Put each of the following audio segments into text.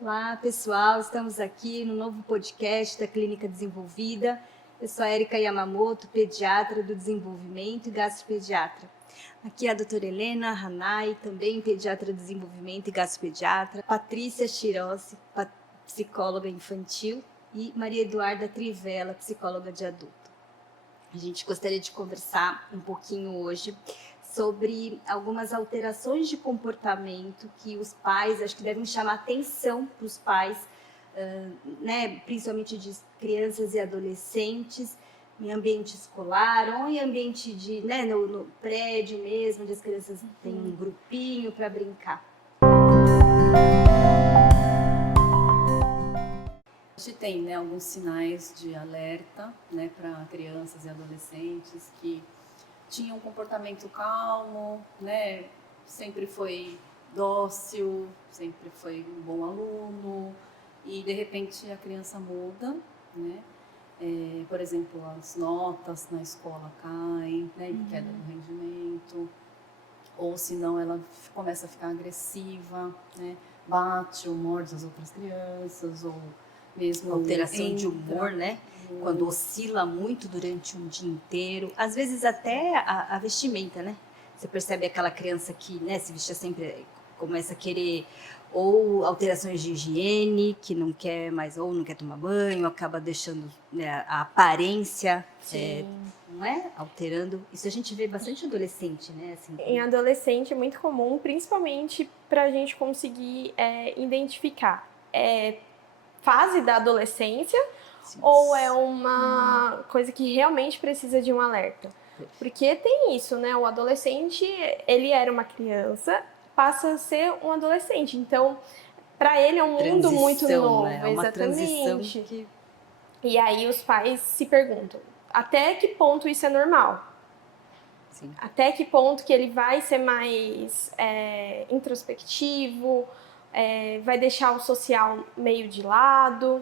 Olá, pessoal, estamos aqui no novo podcast da Clínica Desenvolvida. Eu sou a Erika Yamamoto, pediatra do desenvolvimento e gastropediatra. Aqui é a doutora Helena Hanai, também pediatra do desenvolvimento e gastropediatra, Patrícia Chirossi, psicóloga infantil, e Maria Eduarda Trivela, psicóloga de adulto. A gente gostaria de conversar um pouquinho hoje sobre algumas alterações de comportamento que os pais, acho que devem chamar atenção para os pais, principalmente de crianças e adolescentes, em ambiente escolar ou em ambiente no prédio mesmo, onde as crianças têm um grupinho para brincar. A gente tem alguns sinais de alerta para crianças e adolescentes que tinham um comportamento calmo, sempre foi dócil, sempre foi um bom aluno e de repente a criança muda, por exemplo, as notas na escola caem, queda no rendimento, ou senão ela começa a ficar agressiva, bate ou morde as outras crianças, ou mesmo alteração de humor, quando oscila muito durante um dia inteiro, às vezes até a vestimenta, Você percebe aquela criança que se vestia sempre, começa a querer, ou alterações de higiene, que não quer mais, ou não quer tomar banho, acaba deixando a aparência, alterando. Isso a gente vê bastante adolescente, assim. Em adolescente é muito comum, principalmente para a gente conseguir identificar. Fase da adolescência, sim, ou é uma coisa que realmente precisa de um alerta? Porque tem isso, O adolescente, ele era uma criança, passa a ser um adolescente. Então, para ele é um mundo muito novo, É uma transição que... E aí os pais se perguntam, até que ponto isso é normal? Sim. Até que ponto que ele vai ser mais introspectivo, vai deixar o social meio de lado.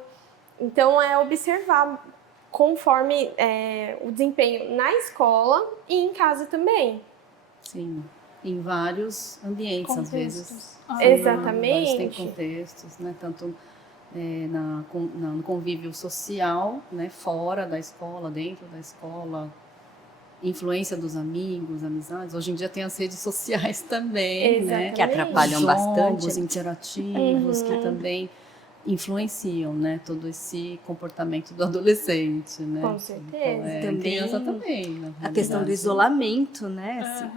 Então, é observar conforme o desempenho na escola e em casa também. Sim, em vários ambientes, contextos. Às vezes. Exatamente. Vários têm contextos, Tanto no convívio social, fora da escola, dentro da escola, influência dos amigos, amizades. Hoje em dia tem as redes sociais também, que atrapalham bastante. Jogos interativos que também influenciam, todo esse comportamento do adolescente, Com certeza. Então, também, criança também, a questão do isolamento, Assim.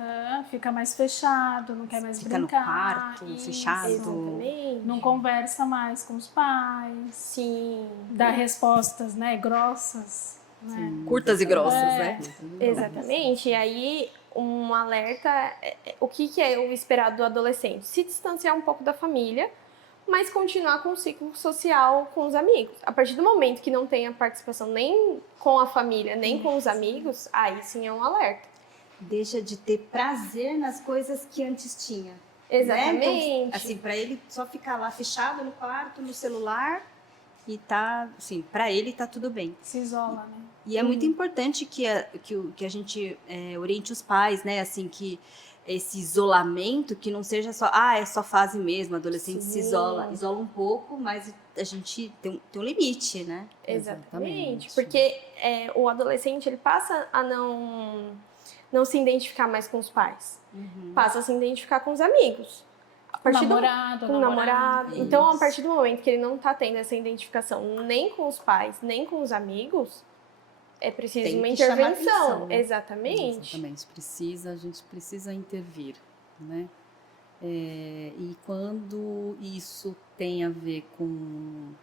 Fica mais fechado, não quer mais fica brincar. No quarto, fechado. Exatamente. Não conversa mais com os pais. Sim. Dá respostas, grossas. Curtas e grossas, Exatamente. E aí, um alerta, o que é o esperado do adolescente? Se distanciar um pouco da família, mas continuar com o ciclo social com os amigos. A partir do momento que não tem a participação nem com a família, nem com os amigos, aí sim é um alerta. Deixa de ter prazer nas coisas que antes tinha. Exatamente. Então, assim, para ele só ficar lá fechado no quarto, no celular, e tá, assim, para ele tá tudo bem. Se isola, E é muito importante que a gente oriente os pais, assim, que esse isolamento, que não seja só, é só fase mesmo, o adolescente se isola um pouco, mas a gente tem um limite, Exatamente, porque o adolescente, ele passa a não se identificar mais com os pais, passa a se identificar com os amigos. Com o namorado. Então, a partir do momento que ele não está tendo essa identificação nem com os pais, nem com os amigos, é preciso uma intervenção. Atenção, Exatamente. A gente precisa intervir, e quando isso tem a ver com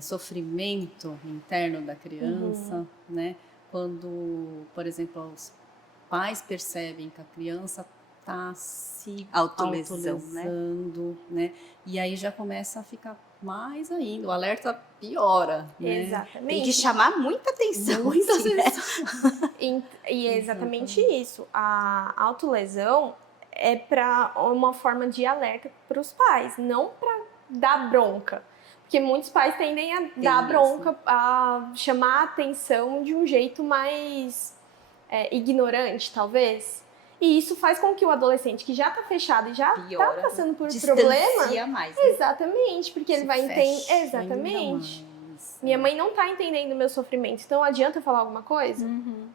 sofrimento interno da criança, quando, por exemplo, os pais percebem que a criança está se autolesando, e aí já começa a ficar mais ainda, o alerta piora, Exatamente. Tem que chamar muita atenção. E é exatamente isso. A autolesão é para uma forma de alerta para os pais, não para dar bronca. Porque muitos pais tendem a dar bronca, a chamar a atenção de um jeito mais ignorante, talvez. E isso faz com que o adolescente que já está fechado e já está Piora, passando por distancia problema, mais, né? exatamente, porque ele Se vai fecha entender. ainda Exatamente. mais. Minha mãe não tá entendendo o meu sofrimento, então adianta eu falar alguma coisa?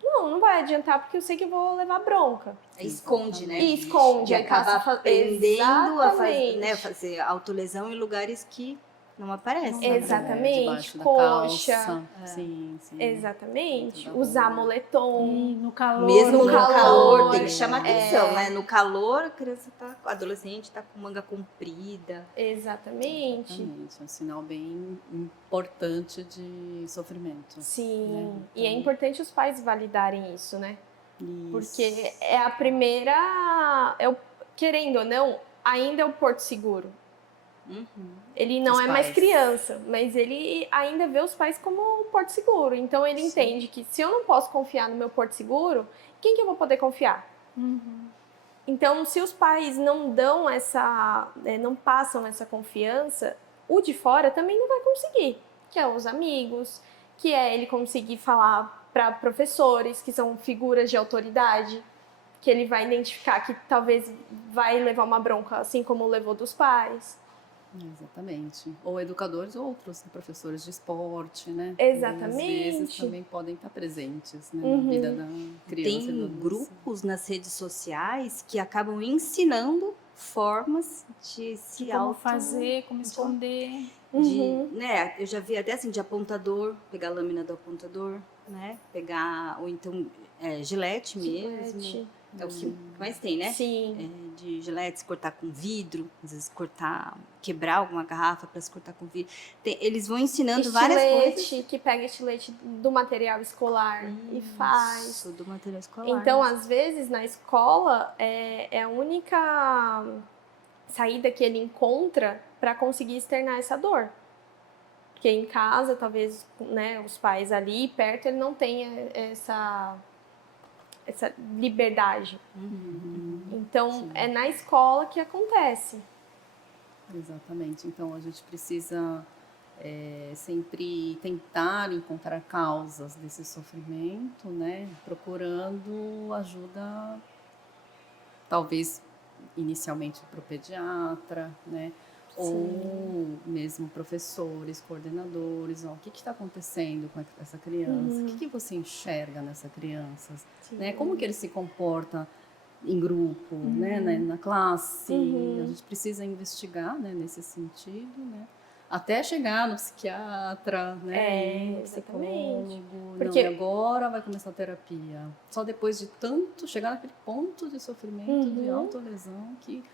Não vai adiantar, porque eu sei que eu vou levar bronca. Esconde, né? E esconde, E aí acaba passa a aprendendo a fazer, Exatamente. né, fazer autolesão em lugares que não aparecem. Exatamente. Debaixo da Coxa. calça. Sim. Exatamente. Dentro da Usar roupa. moletom. E no calor. Mesmo no calor, calor, tem que chamar atenção, né? No calor, a criança o adolescente tá com manga comprida. Exatamente. Exatamente. É um sinal bem importante de sofrimento. Sim. Né? E é importante os pais validarem isso, né? Isso. Porque é a primeira. Querendo ou não, ainda é o porto seguro. Ele não Os é mais pais. criança, mas ele ainda vê os pais como um porto seguro. Então ele entende que se eu não posso confiar no meu porto seguro, quem que eu vou poder confiar? Então, se os pais não dão não passam essa confiança, o de fora também não vai conseguir. Que é os amigos, que é ele conseguir falar para professores, que são figuras de autoridade, que ele vai identificar que talvez vai levar uma bronca, assim como levou dos pais. Exatamente. Ou educadores ou outros, né? Professores de esporte, né? Exatamente. E, às vezes também podem estar presentes, né? Na vida da criança. e do Tem adolescente. grupos nas redes sociais que acabam ensinando formas de se Como fazer, como esconder. né, eu já vi até assim, de apontador, pegar a lâmina do apontador, né? Pegar, ou então gilete mesmo. Gilete. É o que mais tem, né? Sim. De giletes, cortar com vidro, às vezes quebrar alguma garrafa para se cortar com vidro. Eles vão ensinando várias coisas. Estilete, que pega estilete do material escolar e faz. Isso, do material escolar. Então, às vezes, na escola, é a única saída que ele encontra para conseguir externar essa dor. Porque em casa, talvez, né, os pais ali perto, ele não tenha essa liberdade. Então, é na escola que acontece. Exatamente. Então, a gente precisa sempre tentar encontrar causas desse sofrimento, né? Procurando ajuda, talvez inicialmente para o pediatra, né? Ou mesmo professores, coordenadores, o que está acontecendo com essa criança? O que você enxerga nessa criança? Né? Como que ele se comporta em grupo, né? Na classe? A gente precisa investigar, né? Nesse sentido, né? Até chegar no psiquiatra, né? No psicólogo. Porque... Não, e agora vai começar a terapia. Só depois de tanto chegar naquele ponto de sofrimento, de autolesão, que...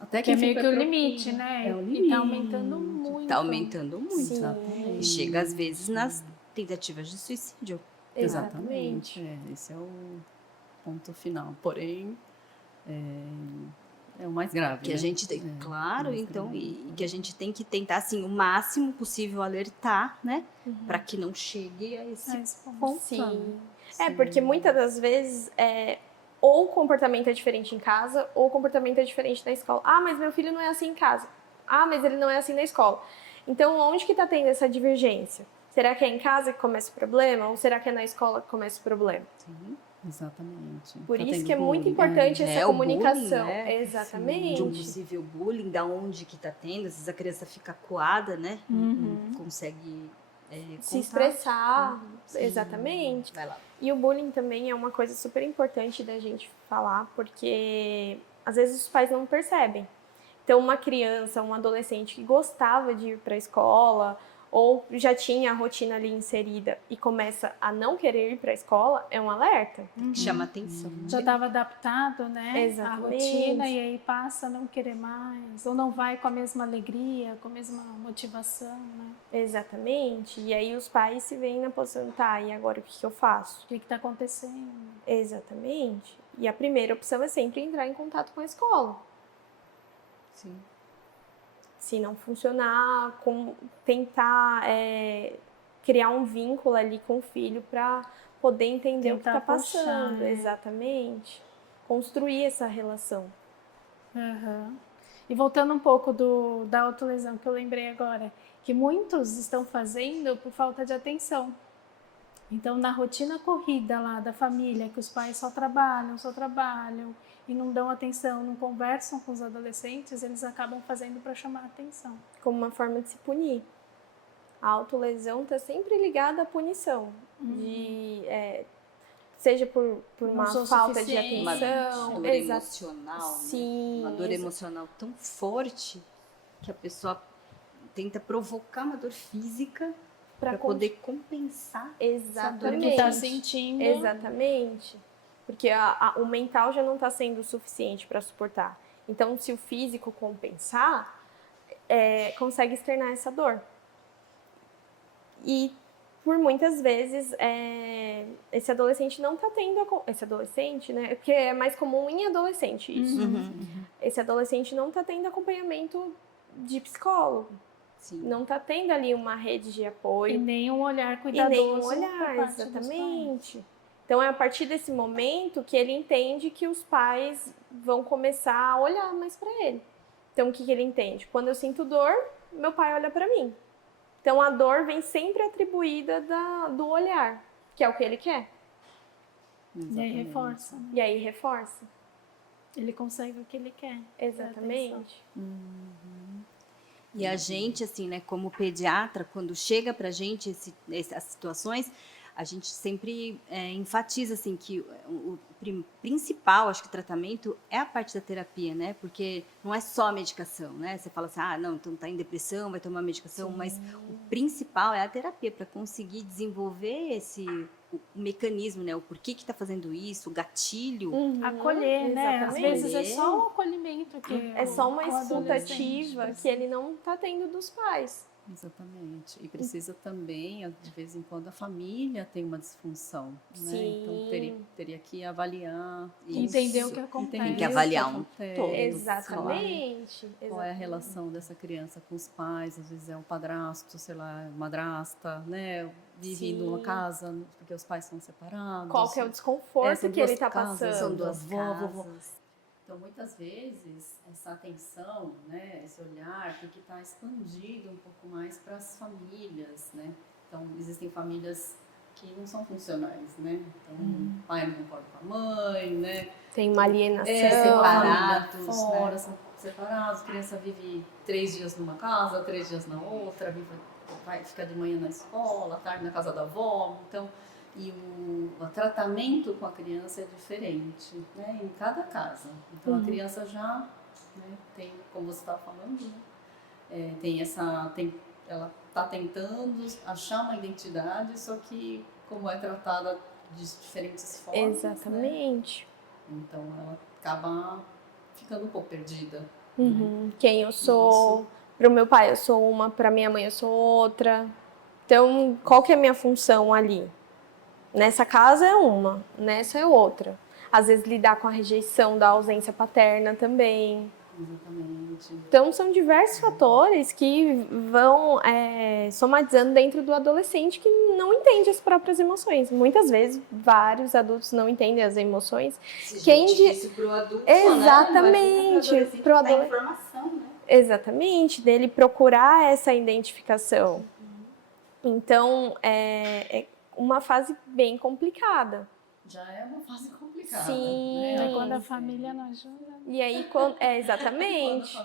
Até que é meio que o limite, né? É o limite. E tá aumentando muito. Tá aumentando muito. Sim. E chega, às vezes, nas tentativas de suicídio. Exatamente. Esse é o ponto final. Porém, é o mais grave. Que a gente tem, claro, então, e que a gente tem que tentar, assim, o máximo possível alertar, né? Para que não chegue a esse ponto. Sim. Porque muitas das vezes ou o comportamento é diferente em casa, ou o comportamento é diferente na escola. Ah, mas meu filho não é assim em casa. Ah, mas ele não é assim na escola. Então, onde que tá tendo essa divergência? Será que é em casa que começa o problema? Ou será que é na escola que começa o problema? Sim, exatamente. Por isso que é muito importante essa comunicação. Bullying, né? Exatamente. De um possível bullying, da onde que tá tendo. Às vezes a criança fica acuada, né? Não consegue... se expressar, exatamente. Vai lá. E o bullying também é uma coisa super importante da gente falar, porque às vezes os pais não percebem. Então, uma criança, um adolescente que gostava de ir para a escola ou já tinha a rotina ali inserida e começa a não querer ir para a escola, é um alerta. Que chama atenção. Já estava adaptado, né? Exatamente. A rotina, e aí passa a não querer mais, ou não vai com a mesma alegria, com a mesma motivação, né? Exatamente. E aí os pais se veem na posição, tá, e agora o que eu faço? O que está acontecendo? Exatamente. E a primeira opção é sempre entrar em contato com a escola. Sim. Se não funcionar, tentar criar um vínculo ali com o filho para poder entender o que está passando. Exatamente. Construir essa relação. E voltando um pouco da autolesão que eu lembrei agora, que muitos estão fazendo por falta de atenção. Então, na rotina corrida lá da família, que os pais só trabalham e não dão atenção, não conversam com os adolescentes, eles acabam fazendo para chamar a atenção. Como uma forma de se punir. A autolesão está sempre ligada à punição. Seja por uma falta de atenção. Uma dor emocional, Sim, né? Uma dor emocional tão forte que a pessoa tenta provocar uma dor física para poder compensar essa dor Que Exatamente. está sentindo. Exatamente. Porque o mental já não está sendo o suficiente para suportar. Então, se o físico compensar, consegue externar essa dor. E por muitas vezes esse adolescente não está tendo esse adolescente, né? Porque é mais comum em adolescente isso. Esse adolescente não está tendo acompanhamento de psicólogo. Sim. Não está tendo ali uma rede de apoio. E nem um olhar E cuidadoso. nem um olhar, exatamente. Então é a partir desse momento que ele entende que os pais vão começar a olhar mais para ele. Então o que ele entende? Quando eu sinto dor, meu pai olha para mim. Então a dor vem sempre atribuída do olhar, que é o que ele quer. E aí reforça. Né? E aí reforça. Ele consegue o que ele quer. Exatamente. E a gente, assim, né, como pediatra, quando chega pra gente essas situações, a gente sempre enfatiza, assim, que o principal, acho que, tratamento é a parte da terapia, né? Porque não é só a medicação, né? Você fala assim, não, então tá em depressão, vai tomar medicação, mas o principal é a terapia para conseguir desenvolver o mecanismo, né? O porquê que tá fazendo isso, o gatilho. Acolher, né? Às Exatamente. vezes é só o acolhimento que É só uma o escuta adolescente ativa que ele não está tendo dos pais. Exatamente. E precisa também, de vez em quando, a família tem uma disfunção, né? Sim. Então teria que avaliar entender isso. o que acontece. Tem que avaliar um todo. Exatamente. Qual é a relação dessa criança com os pais? Às vezes é um padrasto, sei lá, madrasta, né? Vive numa casa porque os pais são separados. Qual que é o desconforto são que ele duas está casas, passando? São duas vovó. casas. Então, muitas vezes, essa atenção, né, esse olhar tem que estar expandido um pouco mais para as famílias, né? Então, existem famílias que não são funcionais, né? Então, o pai não concorda com a mãe, né? Tem uma alienação. Separados, Fora, né? são separados, a criança vive 3 dias numa casa, 3 dias na outra, fica de manhã na escola, à tarde na casa da avó, então... E o tratamento com a criança é diferente, né, em cada casa. Então, a criança já, né, tem, como você estava falando, né, ela está tentando achar uma identidade, só que como é tratada de diferentes formas, Exatamente. né, então ela acaba ficando um pouco perdida. Quem eu sou, para o meu pai eu sou uma, para minha mãe eu sou outra. Então, qual que é a minha função ali? Nessa casa é uma, nessa é outra. Às vezes lidar com a rejeição da ausência paterna também. Exatamente. Então são diversos fatores que vão somatizando dentro do adolescente que não entende as próprias emoções. Muitas vezes, vários adultos não entendem as emoções. Isso pro adulto, exatamente, né? pro adolescente. Informação, né? Exatamente, dele procurar essa identificação. Então, é uma fase bem complicada. Já é uma fase complicada. Sim. Né? É quando a família não ajuda. E aí, exatamente.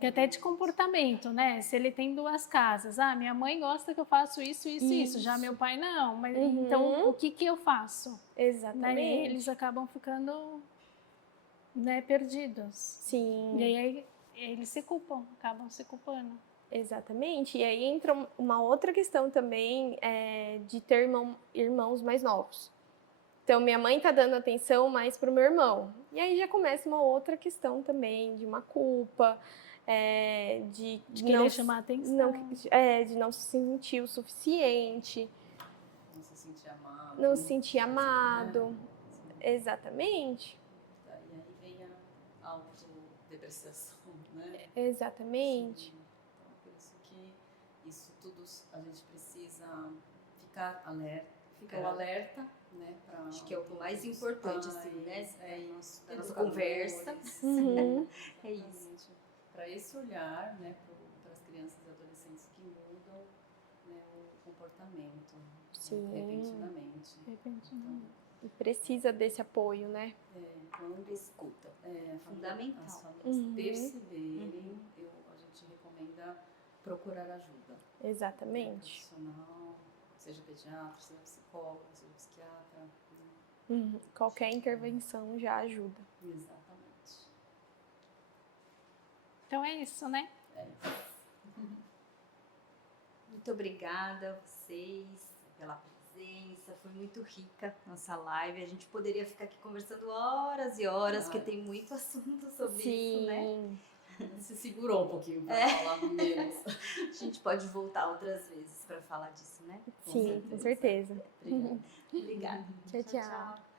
Que até de comportamento, né? Se ele tem 2 casas, minha mãe gosta que eu faço isso. Já meu pai não. Mas então, o que eu faço? Exatamente. Né? Eles acabam ficando, né, perdidos. Sim. E aí eles se culpam, acabam se culpando. Exatamente. E aí entra uma outra questão também de ter irmãos mais novos. Então, minha mãe tá dando atenção mais pro meu irmão. E aí já começa uma outra questão também, de uma culpa, de querer chamar atenção. De não se sentir o suficiente. Não se sentir amado. Não se sentir amado. Exatamente. E aí vem a autodepreciação, né? Exatamente. Sim. Então, por isso que isso tudo a gente precisa ficar alerta. O alerta, né? Acho que é o mais importante, pais, assim, né? Da nossa educadores. conversa. É isso. Para esse olhar, né? Para as crianças e adolescentes que mudam, né, o comportamento, Sim. repentinamente. E precisa desse apoio, né? Quando Escuta. fundamental. As Fundamental. famílias perceberem, a gente recomenda procurar ajuda. Exatamente. Profissional, seja pediatra, seja psicólogo, seja psiquiatra. Qualquer intervenção já ajuda. Exatamente. Então é isso, né? Muito obrigada a vocês pela presença, foi muito rica nossa live. A gente poderia ficar aqui conversando horas e horas, porque tem muito assunto sobre isso, né? Se segurou um pouquinho para falar menos. A gente pode voltar outras vezes para falar disso, né? Sim, com certeza. Obrigada. Tchau, tchau.